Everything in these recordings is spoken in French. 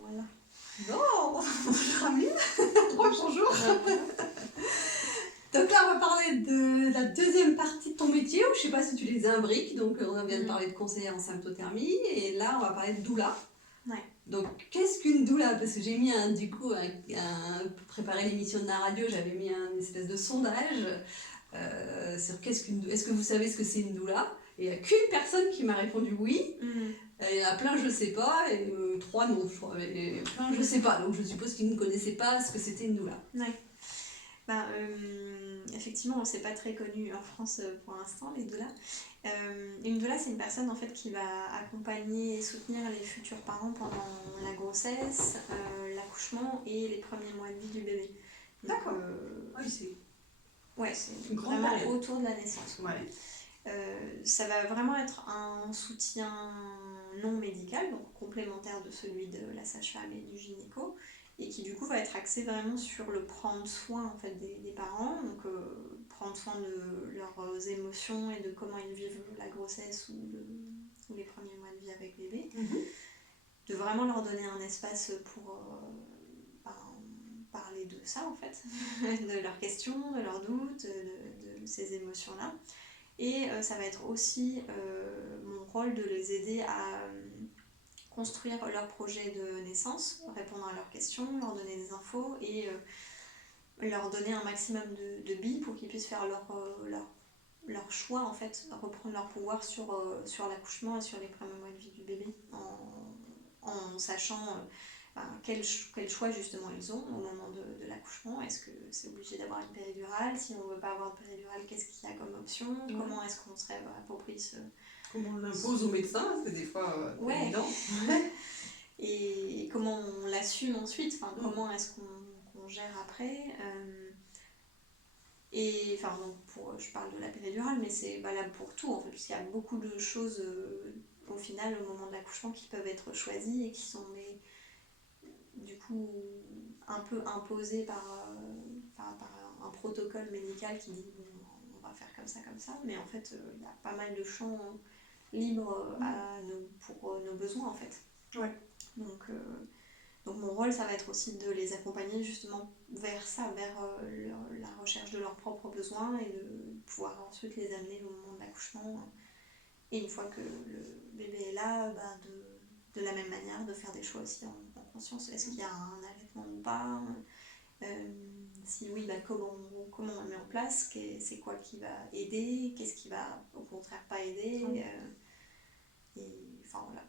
Voilà. Bon, bonjour Amine. Bonjour. Donc là, on va parler de la deuxième partie de ton métier, où je ne sais pas si tu les imbriques. Donc, on vient de parler de conseillère en symptothermie, et là, on va parler de doula. Ouais. Donc, qu'est-ce qu'une doula? Parce que j'ai mis pour préparer l'émission de la radio, j'avais mis un espèce de sondage sur est-ce que vous savez ce que c'est une doula? Et il n'y a qu'une personne qui m'a répondu oui. Il y en a plein, je sais pas, et 3 non, je crois. Et plein, je sais pas. Donc, je suppose qu'ils ne connaissaient pas ce que c'était une doula. Ouais. Effectivement, c'est pas très connu en France pour l'instant, les doulas. Une doula, c'est une personne en fait qui va accompagner et soutenir les futurs parents pendant la grossesse, l'accouchement et les premiers mois de vie du bébé. Donc, D'accord. Oui, c'est c'est une grande vraiment période. autour de la naissance. Ouais. Ça va vraiment être un soutien non médical, donc complémentaire de celui de la sage-femme et du gynéco, et qui du coup va être axé vraiment sur le prendre soin en fait, des parents, donc prendre soin de leurs émotions et de comment ils vivent la grossesse ou les premiers mois de vie avec bébé, de vraiment leur donner un espace pour parler de ça en fait, de leurs questions, de leurs doutes, de ces émotions-là. Et ça va être aussi mon rôle de les aider à construire leur projet de naissance, répondre à leurs questions, leur donner des infos et leur donner un maximum de billes pour qu'ils puissent faire leur choix, en fait, reprendre leur pouvoir sur l'accouchement et sur les premiers mois de vie du bébé, en sachant quel choix justement ils ont au moment de l'accouchement. Est-ce que c'est obligé d'avoir une péridurale? Si on ne veut pas avoir de péridurale, qu'est-ce qu'il y a comme option? Comment est-ce qu'on serait approprie Comment on l'impose aux médecins, c'est des fois évident. Et comment on l'assume ensuite, comment est-ce qu'on gère après. Et enfin, donc je parle de la péridurale, mais c'est valable pour tout en fait, parce qu'il y a beaucoup de choses au final au moment de l'accouchement qui peuvent être choisies et qui sont du coup un peu imposées par un protocole médical qui dit bon, on va faire comme ça, mais en fait il y a pas mal de champs libres pour nos besoins en fait. Ouais. Donc mon rôle, ça va être aussi de les accompagner justement vers ça, vers la recherche de leurs propres besoins et de pouvoir ensuite les amener au moment de l'accouchement. Et une fois que le bébé est là, de la même manière, de faire des choix aussi en conscience. Est-ce qu'il y a un allaitement ou pas? Si oui, comment on le met en place? C'est quoi qui va aider? Qu'est-ce qui va au contraire pas aider? Et enfin voilà,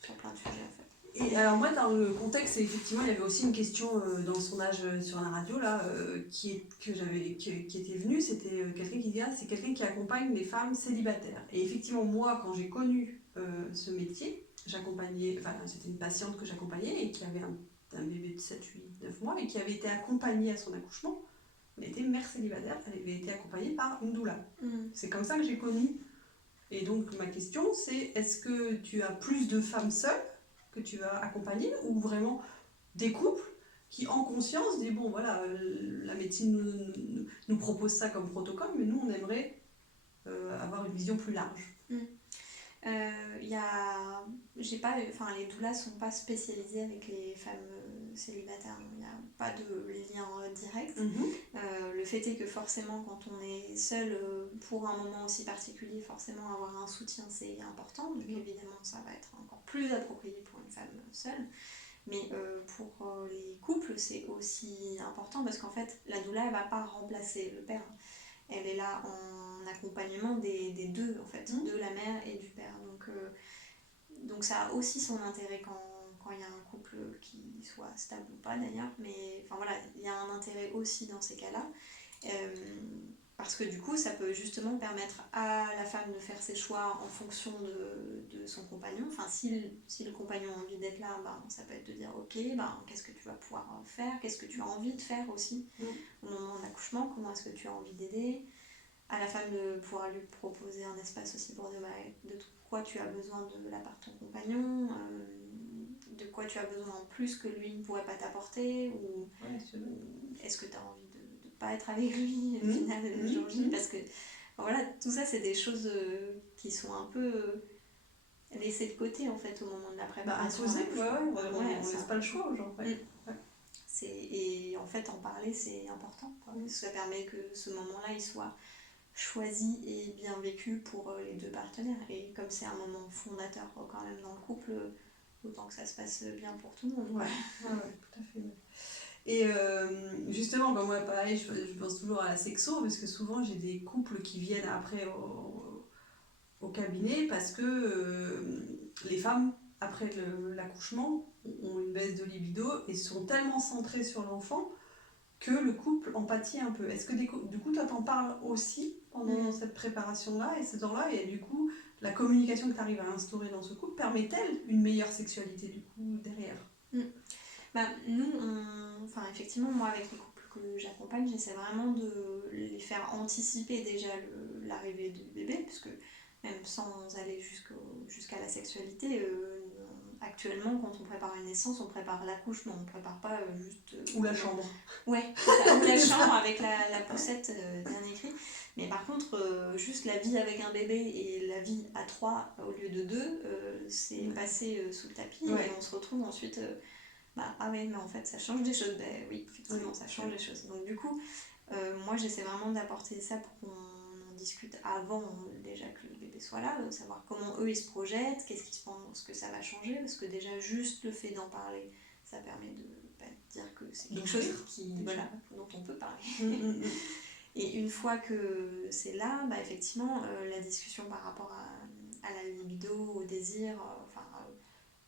sur plein de sujets en fait. Et alors moi, dans le contexte, effectivement, il y avait aussi une question dans le sondage sur la radio là, qui était venue, c'était quelqu'un qui disait c'est quelqu'un qui accompagne les femmes célibataires. Et effectivement, moi, quand j'ai connu ce métier, c'était une patiente que j'accompagnais et qui avait un bébé de 7, 8, 9 mois et qui avait été accompagnée à son accouchement. Elle était mère célibataire, elle avait été accompagnée par une doula. C'est comme ça que j'ai connu. Et donc ma question, c'est est-ce que tu as plus de femmes seules que tu vas accompagner ou vraiment des couples qui en conscience disent bon voilà la médecine nous propose ça comme protocole mais nous on aimerait avoir une vision plus large. Les doulas sont pas spécialisées avec les femmes célibataires, il n'y a pas de lien direct. Le fait est que forcément quand on est seul pour un moment aussi particulier, forcément avoir un soutien c'est important, donc évidemment ça va être encore plus approprié pour une femme seule. Mais pour les couples c'est aussi important parce qu'en fait la doula elle va pas remplacer le père. Elle est là en accompagnement des deux, en fait, de la mère et du père. Donc ça a aussi son intérêt quand il y a un couple qui soit stable ou pas d'ailleurs, mais enfin voilà, il y a un intérêt aussi dans ces cas-là. Parce que du coup, ça peut justement permettre à la femme de faire ses choix en fonction de son compagnon. Enfin, si le compagnon a envie d'être là, ça peut être de dire ok, qu'est-ce que tu vas pouvoir faire, qu'est-ce que tu as envie de faire aussi au moment de l'accouchement, comment est-ce que tu as envie d'aider. À la femme de pouvoir lui proposer un espace aussi pour dire de quoi tu as besoin de la part de ton compagnon, de quoi tu as besoin en plus que lui ne pourrait pas t'apporter, ou est-ce que tu as envie de ne pas être avec lui au final le jour J, parce que voilà, tout ça c'est des choses qui sont un peu laissé de côté en fait au moment de la Bah, préparation. imposé, on Ouais, laisse ça. pas le choix aux gens. Ouais. Et en fait, en parler, c'est important. Quoi. Ça permet que ce moment-là, il soit choisi et bien vécu pour les deux partenaires. Et comme c'est un moment fondateur quand même dans le couple, autant que ça se passe bien pour tout le monde. Ouais, tout à fait. Ouais. Et justement, bah, moi pareil, je pense toujours à la sexo, parce que souvent j'ai des couples qui viennent après au cabinet parce que les femmes, après l'accouchement, ont une baisse de libido et sont tellement centrées sur l'enfant que le couple en pâtit un peu. Est-ce que du coup, toi, t'en parles aussi pendant cette préparation-là et ce temps-là, et du coup, la communication que tu arrives à instaurer dans ce couple permet-elle une meilleure sexualité du coup derrière? Bah, nous, enfin, effectivement, moi, avec les couples que j'accompagne, j'essaie vraiment de les faire anticiper déjà l'arrivée du bébé, puisque même sans aller jusqu'à la sexualité, actuellement, quand on prépare une naissance, on prépare l'accouchement, on ne prépare pas juste... Ou la chambre. Ouais, ou la chambre avec la poussette bien écrit. Mais par contre, juste la vie avec un bébé et la vie à 3 au lieu de 2, c'est passé sous le tapis et on se retrouve ensuite... ah ouais, mais en fait, ça change des choses. Ben oui, effectivement, ça change des choses. Donc du coup, moi, j'essaie vraiment d'apporter ça pour qu'on en discute avant déjà que le bébé soit là, savoir comment eux, ils se projettent, qu'est-ce qu'ils pensent que ça va changer, parce que déjà, juste le fait d'en parler, ça permet de dire que c'est quelque chose dont on peut parler. Et une fois que c'est là, effectivement, la discussion par rapport à la libido, au désir,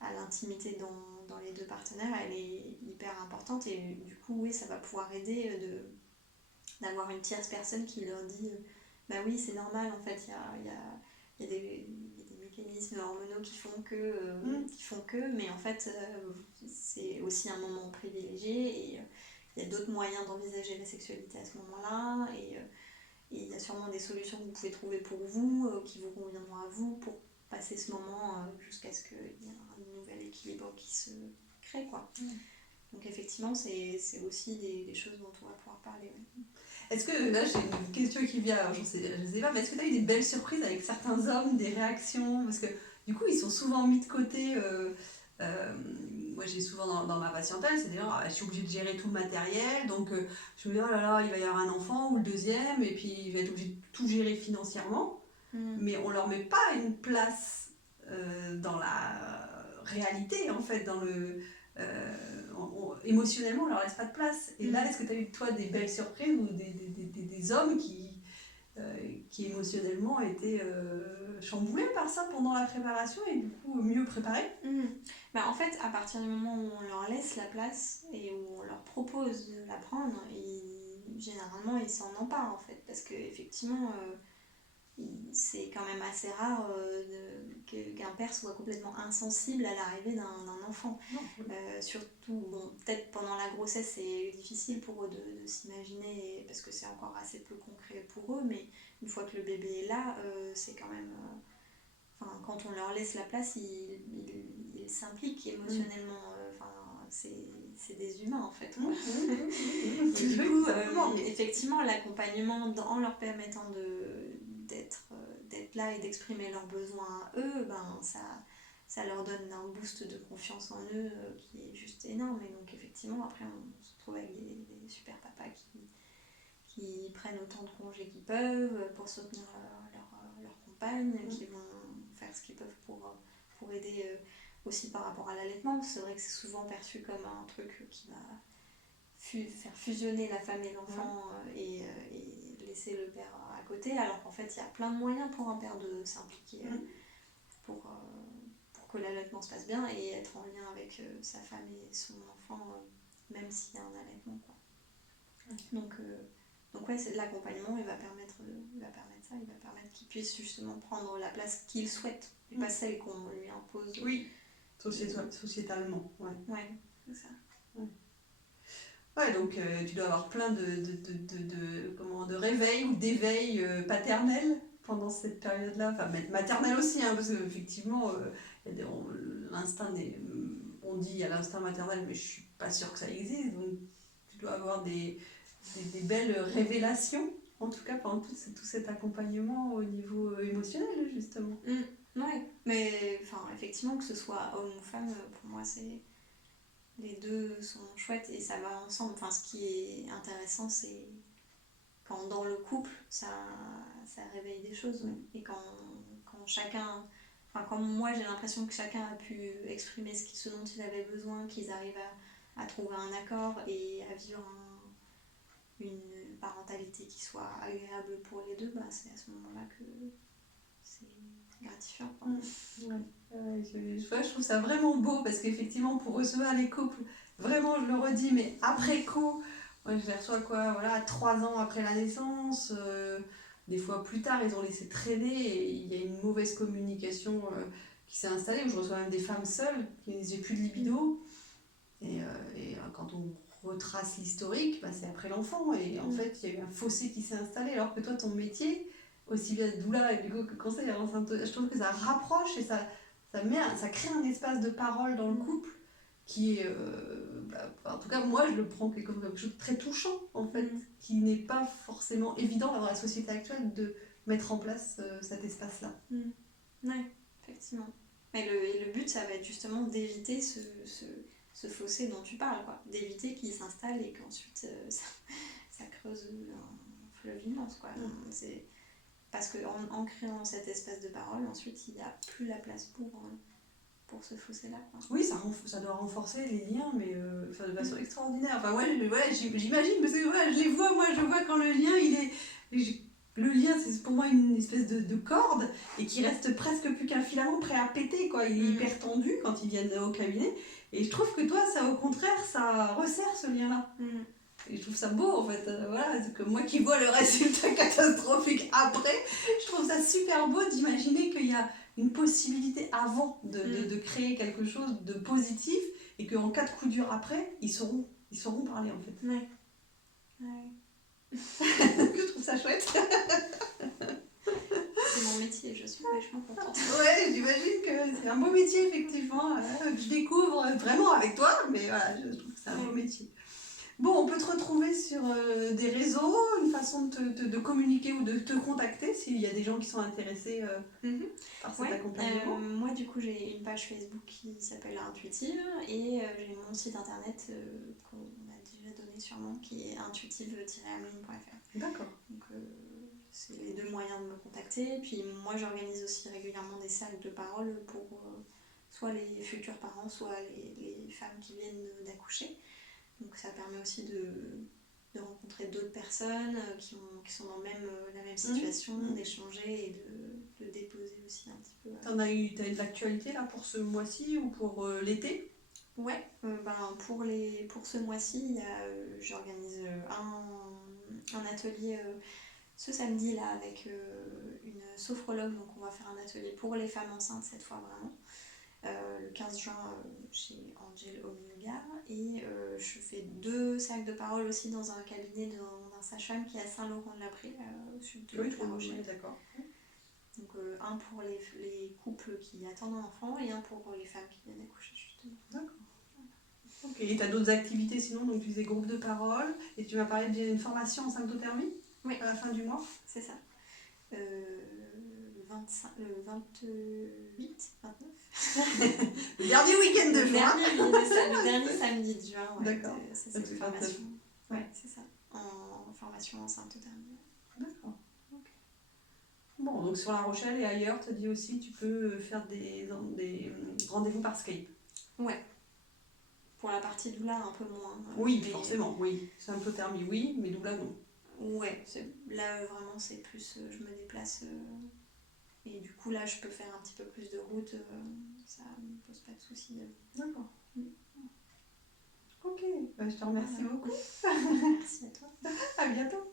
à l'intimité dans les deux partenaires, elle est hyper importante. Et du coup, oui, ça va pouvoir aider d'avoir une tierce personne qui leur dit bah oui, c'est normal, en fait, il y a des mécanismes hormonaux qui font que, mais en fait, c'est aussi un moment privilégié et il y a d'autres moyens d'envisager la sexualité à ce moment-là. Et il y a sûrement des solutions que vous pouvez trouver pour vous, qui vous conviendront à vous, pour passer ce moment jusqu'à ce qu'il y ait un nouvel équilibre qui se crée, quoi. Donc effectivement, c'est aussi des choses dont on va pouvoir parler. Ouais. Est-ce que, là j'ai une question qui vient, alors je sais pas, mais est-ce que tu as eu des belles surprises avec certains hommes, des réactions? Parce que du coup, ils sont souvent mis de côté. Moi j'ai souvent dans ma patientèle, c'est d'ailleurs, je suis obligée de gérer tout le matériel, donc je me dis, oh là là, il va y avoir un enfant ou le deuxième, et puis je vais être obligée de tout gérer financièrement, mais on leur met pas une place dans la réalité, en fait, dans le... émotionnellement, on leur laisse pas de place. Et là, est-ce que tu as eu, toi, des belles surprises ou des hommes qui émotionnellement étaient chamboulés par ça pendant la préparation et du coup mieux préparés? En fait, à partir du moment où on leur laisse la place et où on leur propose de la prendre, généralement, ils s'en emparent, en fait. Parce qu'effectivement, c'est quand même assez rare qu'un père soit complètement insensible à l'arrivée d'un enfant. Surtout, peut-être pendant la grossesse, c'est difficile pour eux de s'imaginer, parce que c'est encore assez peu concret pour eux, mais une fois que le bébé est là, c'est quand même... quand on leur laisse la place, ils s'impliquent émotionnellement. C'est des humains, en fait. Et du coup, effectivement, l'accompagnement, en leur permettant d'être là et d'exprimer leurs besoins à eux, ça leur donne un boost de confiance en eux qui est juste énorme. Et donc effectivement, après on se retrouve avec des super papas qui prennent autant de congés qu'ils peuvent pour soutenir leur compagne, qui vont faire ce qu'ils peuvent pour aider aussi par rapport à l'allaitement. C'est vrai que c'est souvent perçu comme un truc qui va faire fusionner la femme et l'enfant et laisser le père à côté, alors qu'en fait il y a plein de moyens pour un père de s'impliquer pour que l'allaitement se passe bien et être en lien avec sa femme et son enfant, même s'il y a un allaitement, quoi. Donc ouais, l'accompagnement, il va permettre ça, il va permettre qu'il puisse justement prendre la place qu'il souhaite et pas celle qu'on lui impose. Oui, sociétalement. Ouais, c'est ça. Ouais, donc tu dois avoir plein de réveils ou d'éveils paternels pendant cette période-là, enfin maternelle aussi, hein, parce qu'effectivement, l'instinct on dit à l'instinct maternel, mais je suis pas sûre que ça existe, donc tu dois avoir des belles révélations, en tout cas pendant tout cet accompagnement au niveau émotionnel, justement. Ouais, mais effectivement, que ce soit homme ou femme, pour moi, les deux sont chouettes et ça va ensemble. Ce qui est intéressant, c'est quand dans le couple, ça réveille des choses. Ouais. Et quand chacun... quand moi, j'ai l'impression que chacun a pu exprimer ce dont il avait besoin, qu'ils arrivent à trouver un accord et à vivre une parentalité qui soit agréable pour les deux, c'est à ce moment-là que c'est gratifiant. Je trouve ça vraiment beau parce qu'effectivement, pour recevoir les couples, vraiment, je le redis, mais après coup, moi, je les reçois voilà, 3 ans après la naissance, des fois plus tard, ils ont laissé traîner et il y a une mauvaise communication qui s'est installée, où je reçois même des femmes seules qui ne disaient plus de libido. Et quand on retrace l'historique, c'est après l'enfant. Et en fait, il y a eu un fossé qui s'est installé. Alors que toi, ton métier, aussi bien doula et que conseil à l'enceinte, je trouve que ça rapproche et ça crée un espace de parole dans le couple qui est... en tout cas, moi, je le prends comme quelque chose de très touchant, en fait, qui n'est pas forcément évident dans la société actuelle de mettre en place cet espace-là. Oui, effectivement. Et le but, ça va être justement d'éviter ce fossé dont tu parles, d'éviter qu'il s'installe et qu'ensuite ça creuse un fleuve immense. Parce qu'en créant cet espace de parole, ensuite il n'y a plus la place pour ce fossé-là. Oui, ça doit renforcer les liens, mais de façon extraordinaire. J'imagine, parce que je les vois, je vois quand le lien, le lien, c'est pour moi une espèce de corde et qui reste presque plus qu'un filament prêt à péter, quoi. Il est hyper tendu quand ils viennent au cabinet. Et je trouve que toi, ça, au contraire, ça resserre ce lien-là. Et je trouve ça beau, en fait. C'est que moi qui vois le résultat catastrophique après, je trouve ça super beau d'imaginer qu'il y a une possibilité avant de créer quelque chose de positif et qu'en cas de coup dur après, ils sauront parler, en fait. Ouais. Je trouve ça chouette. C'est mon métier, je suis vachement contente. Ouais, j'imagine que c'est un beau métier, effectivement. Je découvre vraiment avec toi, mais voilà, je trouve que c'est un beau métier. Bon, on peut te retrouver sur des réseaux, une façon de communiquer ou de te contacter s'il y a des gens qui sont intéressés par cet accompagnement. Moi, du coup, j'ai une page Facebook qui s'appelle Intuitive et j'ai mon site internet qu'on a déjà donné sûrement qui est intuitive-ameline.fr. D'accord. Donc, c'est les deux moyens de me contacter. Puis moi, j'organise aussi régulièrement des salles de parole pour soit les futurs parents, soit les femmes qui viennent d'accoucher. Donc ça permet aussi de rencontrer d'autres personnes qui sont dans la même situation, d'échanger et de déposer aussi un petit peu. T'as eu de l'actualité là pour ce mois-ci ou pour l'été ? Ouais, pour ce mois-ci, j'organise un atelier ce samedi là avec une sophrologue. Donc on va faire un atelier pour les femmes enceintes cette fois vraiment. Le 15 juin chez Angel Omilga et je fais 2 cercles de parole aussi dans un cabinet d'un sage-femme qui est à Saint-Laurent-de-la-Prée au sud de La Rochelle. D'accord. Donc un pour les couples qui attendent un enfant et un pour les femmes qui viennent accoucher justement. D'accord. Ok, et tu as d'autres activités sinon, donc tu faisais groupe de parole et tu m'as parlé d'une formation en symptothermie à la fin du mois. C'est ça. Le 28, 29. Le dernier week-end de juin. Le dernier samedi de juin. D'accord. C'est cette formation. Ouais, c'est ça. En formation en symptothermie. D'accord. Okay. Bon, donc sur La Rochelle et ailleurs, tu as dit aussi tu peux faire des rendez-vous par Skype. Ouais. Pour la partie doula, un peu moins. Oui, forcément, oui. Symptothermie, oui, mais doula, non. Ouais, là vraiment c'est plus je me déplace et du coup là je peux faire un petit peu plus de route, ça me pose pas de soucis. D'accord. Ok, je te remercie beaucoup. Merci à toi. À bientôt.